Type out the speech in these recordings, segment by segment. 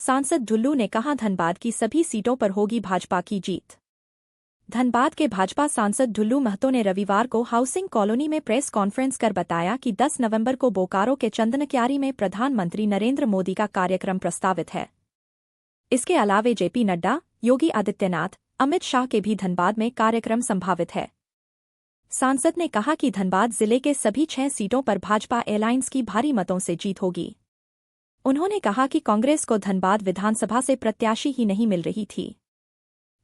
सांसद ढुल्लू ने कहा धनबाद की सभी सीटों पर होगी भाजपा की जीत। धनबाद के भाजपा सांसद ढुल्लू महतो ने रविवार को हाउसिंग कॉलोनी में प्रेस कॉन्फ्रेंस कर बताया कि 10 नवंबर को बोकारो के चंदनक्यारी में प्रधानमंत्री नरेंद्र मोदी का कार्यक्रम प्रस्तावित है। इसके अलावा जेपी नड्डा, योगी आदित्यनाथ, अमित शाह के भी धनबाद में कार्यक्रम संभावित है। सांसद ने कहा कि धनबाद जिले के सभी 6 सीटों पर भाजपा अलायंस की भारी मतों से जीत होगी। उन्होंने कहा कि कांग्रेस को धनबाद विधानसभा से प्रत्याशी ही नहीं मिल रही थी।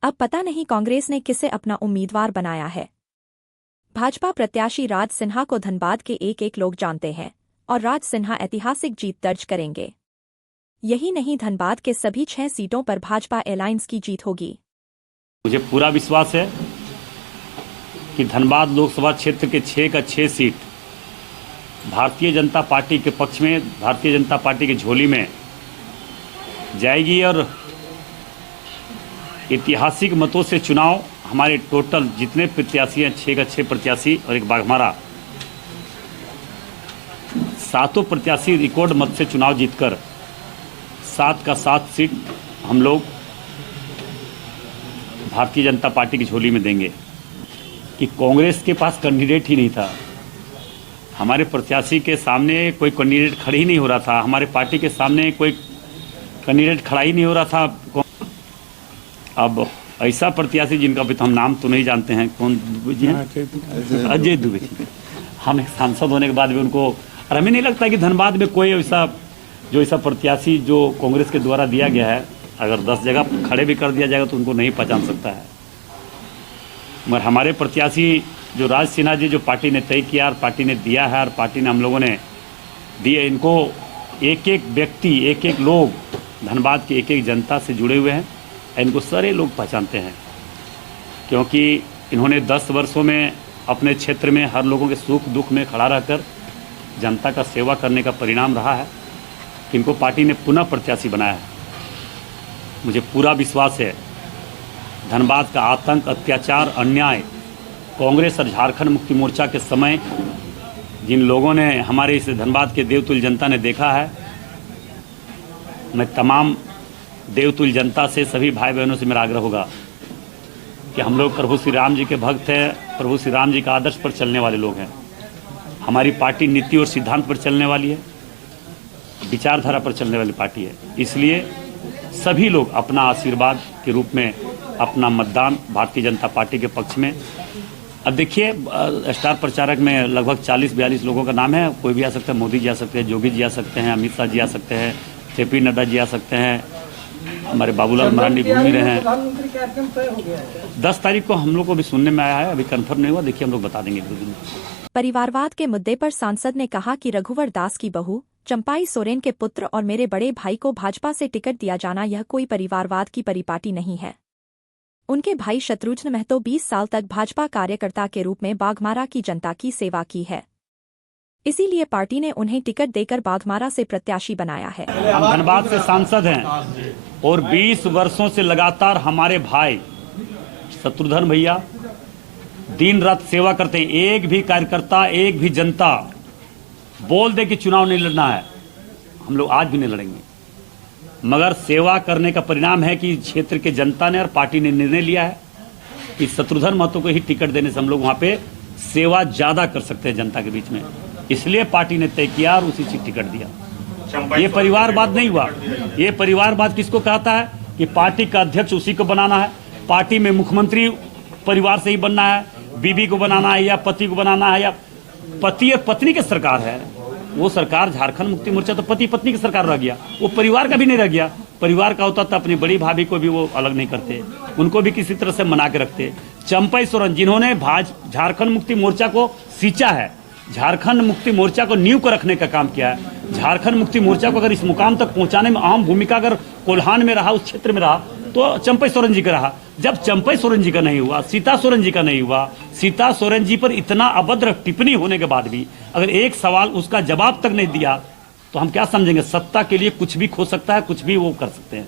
अब पता नहीं कांग्रेस ने किसे अपना उम्मीदवार बनाया है। भाजपा प्रत्याशी राज सिन्हा को धनबाद के एक लोग जानते हैं और राज सिन्हा ऐतिहासिक जीत दर्ज करेंगे। यही नहीं, धनबाद के सभी 6 सीटों पर भाजपा अलायंस की जीत होगी। मुझे पूरा विश्वास है कि धनबाद लोकसभा क्षेत्र के 6 का 6 सीट भारतीय जनता पार्टी के पक्ष में, भारतीय जनता पार्टी की झोली में जाएगी और ऐतिहासिक मतों से चुनाव हमारे टोटल जितने प्रत्याशी हैं, 6 का 6 प्रत्याशी और एक बाघमारा, 7 प्रत्याशी रिकॉर्ड मत से चुनाव जीतकर 7 का 7 सीट हम लोग भारतीय जनता पार्टी की झोली में देंगे। कि कांग्रेस के पास कैंडिडेट ही नहीं था, हमारे प्रत्याशी के सामने कोई कैंडिडेट खड़ा ही नहीं हो रहा था, हमारे पार्टी के सामने कोई कैंडिडेट खड़ा ही नहीं हो रहा था। अब ऐसा प्रत्याशी जिनका भी तो हम नाम तो नहीं जानते हैं, कौन जी हैं? अजय दुबे। हम एक सांसद होने के बाद भी उनको, और हमें नहीं लगता कि धनबाद में कोई ऐसा प्रत्याशी जो कांग्रेस के द्वारा दिया गया है, अगर 10 जगह खड़े भी कर दिया जाएगा तो उनको नहीं पहचान सकता है। मगर हमारे प्रत्याशी जो राज सिन्हा जी, जो पार्टी ने तय किया और पार्टी ने दिया है और पार्टी ने हम लोगों ने दिए, इनको एक व्यक्ति, एक लोग धनबाद की एक जनता से जुड़े हुए हैं। इनको सारे लोग पहचानते हैं क्योंकि इन्होंने 10 वर्षों में अपने क्षेत्र में हर लोगों के सुख दुख में खड़ा रहकर जनता का सेवा करने का परिणाम रहा है कि इनको पार्टी ने पुनः प्रत्याशी बनाया है। मुझे पूरा विश्वास है धनबाद का आतंक, अत्याचार, अन्याय कांग्रेस और झारखंड मुक्ति मोर्चा के समय जिन लोगों ने, हमारे इस धनबाद के देवतुल्य जनता ने देखा है, मैं तमाम देवतुल्य जनता से, सभी भाई बहनों से मेरा आग्रह होगा कि हम लोग प्रभु श्री राम जी के भक्त हैं, प्रभु श्री राम जी का आदर्श पर चलने वाले लोग हैं। हमारी पार्टी नीति और सिद्धांत पर चलने वाली है, विचारधारा पर चलने वाली पार्टी है। इसलिए सभी लोग अपना आशीर्वाद के रूप में अपना मतदान भारतीय जनता पार्टी के पक्ष में। अब देखिए, स्टार प्रचारक में लगभग 40-42 लोगों का नाम है। कोई भी आ सकता है, मोदी जी आ सकते हैं, योगी जी आ सकते हैं, अमित शाह जी आ सकते हैं, जेपी नड्डा जी आ सकते हैं, हमारे बाबूलाल मरांडी घूम ही रहे हैं। 10 तारीख को हम लोग को भी सुनने में आया है, अभी कंफर्म नहीं हुआ, देखिए हम लोग बता देंगे 2 दिन में। परिवारवाद के मुद्दे पर सांसद ने कहा कि रघुवर दास की बहू चंपाई सोरेन के पुत्र और मेरे बड़े भाई को भाजपा से टिकट दिया जाना, यह कोई परिवारवाद की परिपाटी नहीं है। उनके भाई शत्रुघ्न महतो 20 साल तक भाजपा कार्यकर्ता के रूप में बाघमारा की जनता की सेवा की है, इसीलिए पार्टी ने उन्हें टिकट देकर बाघमारा से प्रत्याशी बनाया है। हम धनबाद से सांसद हैं और 20 वर्षों से लगातार हमारे भाई शत्रुघ्न भैया दिन रात सेवा करते हैं। एक भी कार्यकर्ता, एक भी जनता बोल दे कि चुनाव नहीं लड़ना है, हम लोग आज भी नहीं लड़ेंगे, मगर सेवा करने का परिणाम है कि क्षेत्र के जनता ने और पार्टी ने निर्णय लिया है कि शत्रुघ्न महतो को ही टिकट देने से हम लोग वहां पे सेवा ज्यादा कर सकते हैं जनता के बीच में, इसलिए पार्टी ने तय किया और उसी से टिकट दिया। ये परिवारवाद नहीं हुआ। ये परिवारवाद किसको कहता है कि पार्टी का अध्यक्ष उसी को बनाना है, पार्टी में मुख्यमंत्री परिवार से ही बनना है, बीबी को बनाना है या पति को बनाना है, या पति और पत्नी की सरकार है। वो सरकार झारखंड मुक्ति मोर्चा तो पति पत्नी की सरकार रह गया, वो परिवार का भी नहीं रह गया। परिवार का होता तो अपनी बड़ी भाभी को भी वो अलग नहीं करते, उनको भी किसी तरह से मना के रखते। चंपाई सोरेन जिन्होंने झारखंड मुक्ति मोर्चा को सींचा है, झारखंड मुक्ति मोर्चा को नींव को रखने का काम किया है, झारखंड मुक्ति मोर्चा को अगर इस मुकाम तक पहुंचाने में अहम भूमिका अगर कोल्हान में रहा, उस क्षेत्र में रहा, तो चंपाई सोरेन जी का रहा। जब चंपाई सोरेन जी का नहीं हुआ, सीता सोरेन जी का नहीं हुआ, सीता सोरेन जी पर इतना अभद्र टिप्पणी होने के बाद भी अगर एक सवाल उसका जवाब तक नहीं दिया, तो हम क्या समझेंगे? सत्ता के लिए कुछ भी खो सकता है, कुछ भी वो कर सकते हैं।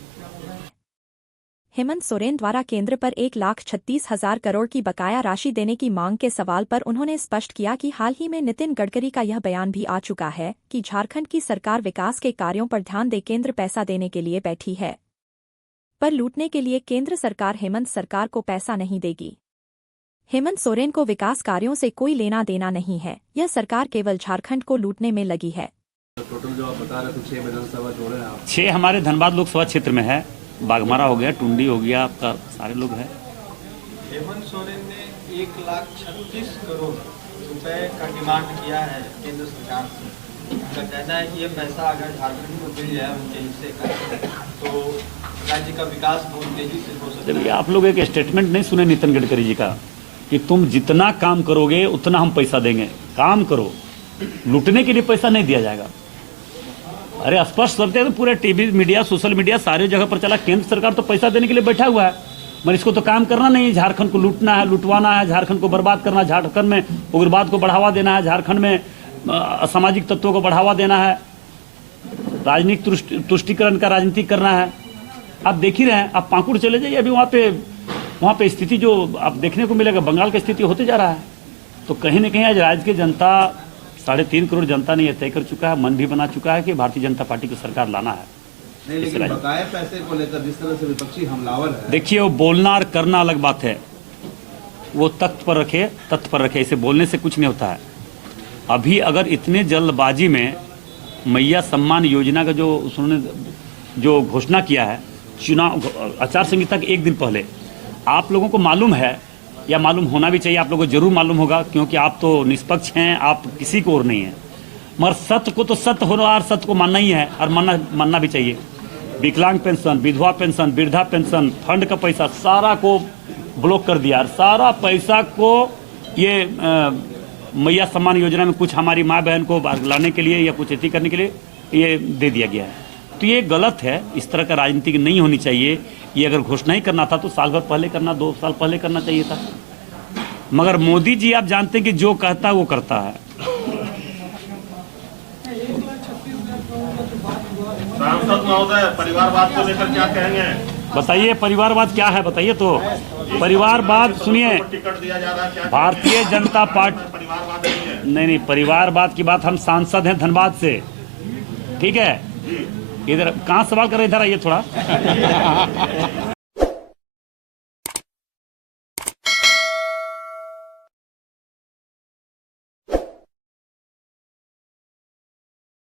हेमंत सोरेन द्वारा केंद्र पर 1,36,000 करोड़ की बकाया राशि देने की मांग के सवाल पर उन्होंने स्पष्ट किया कि हाल ही में नितिन गडकरी का यह बयान भी आ चुका है कि झारखंड की सरकार विकास के कार्यों पर ध्यान दे केंद्र पैसा देने के लिए बैठी है, पर लूटने के लिए केंद्र सरकार हेमंत सरकार को पैसा नहीं देगी। हेमंत सोरेन को विकास कार्यों से कोई लेना देना नहीं है, यह सरकार केवल झारखंड को लूटने में लगी है। टोटल जो आप बता रहे थे 6 विधानसभा जोड़े हैं आप। 6 हमारे धनबाद लोकसभा क्षेत्र में है, बाघमारा हो गया, टुंडी हो गया, आपका सारे लोग हैं। हेमंत सोरेन ने 1,36 करोड़ रुपए का डिमांड किया है केंद्र सरकार से। उनका कहना है कि ये पैसा अगर झारखंड को मिल जाए उनके हिस्से का तो राज्य का विकास बहुत तेजी से हो सकता है। आप लोग एक स्टेटमेंट नहीं सुने नितिन गडकरी जी का कि तुम जितना काम करोगे उतना हम पैसा देंगे। काम करो, लूटने के लिए पैसा नहीं दिया जाएगा। अरे स्पष्ट शब्द है, तो पूरे टीवी मीडिया सोशल मीडिया सारे जगह पर चला, केंद्र सरकार तो पैसा देने के लिए बैठा हुआ है, मगर इसको तो काम करना नहीं है। झारखंड को लूटना है, लुटवाना है, झारखंड को बर्बाद करना, झारखंड में उग्रवाद को बढ़ावा देना है, झारखंड में असामाजिक तत्वों को बढ़ावा देना है, राजनीतिक तुष्टिकरण का राजनीति करना है। आप देख ही रहे हैं, आप पाकुड़ चले जाइए, अभी वहाँ पे स्थिति जो आप देखने को मिलेगा, बंगाल की स्थिति होते जा रहा है। तो कहीं न कहीं आज राज्य की जनता 3.5 करोड़ जनता ने यह तय कर चुका है, मन भी बना चुका है कि भारतीय जनता पार्टी की सरकार लाना है। नहीं, लेकिन बकाया पैसे को लेकर जिस तरह से विपक्षी हमलावर है। देखिए, वो बोलना और करना अलग बात है। वो तख्त पर रखे, इसे बोलने से कुछ नहीं होता है। अभी अगर इतने जल्दबाजी में मैया सम्मान योजना का जो उन्होंने जो घोषणा किया है चुनाव आचार संहिता के 1 दिन पहले, आप लोगों को मालूम है या मालूम होना भी चाहिए, आप लोगों को जरूर मालूम होगा क्योंकि आप तो निष्पक्ष हैं, आप किसी को और नहीं है, मगर सत्य को तो सत्य होना और सत्य को मानना ही है और मानना भी चाहिए। विकलांग पेंशन, विधवा पेंशन, वृद्धा पेंशन, फंड का पैसा सारा को ब्लॉक कर दिया और सारा पैसा को ये मैया सम्मान योजना में कुछ हमारी माँ बहन को लाने के लिए या कुछ अति करने के लिए ये दे दिया गया है। तो ये गलत है, इस तरह का राजनीति नहीं होनी चाहिए। ये अगर घोषणा ही करना था तो साल भर पहले करना, 2 साल पहले करना चाहिए था। मगर मोदी जी आप जानते हैं कि जो कहता है वो करता है। सांसद महोदय, परिवारवाद को लेकर क्या कहेंगे? बताइए, परिवारवाद क्या है बताइए। तो परिवारवाद सुनिए, टिकट दिया जा रहा है, भारतीय जनता पार्टी परिवारवाद नहीं है। नहीं, परिवारवाद की बात, हम सांसद हैं धनबाद से, ठीक है। इधर कहाँ सवाल कर रहे, इधर आइए थोड़ा।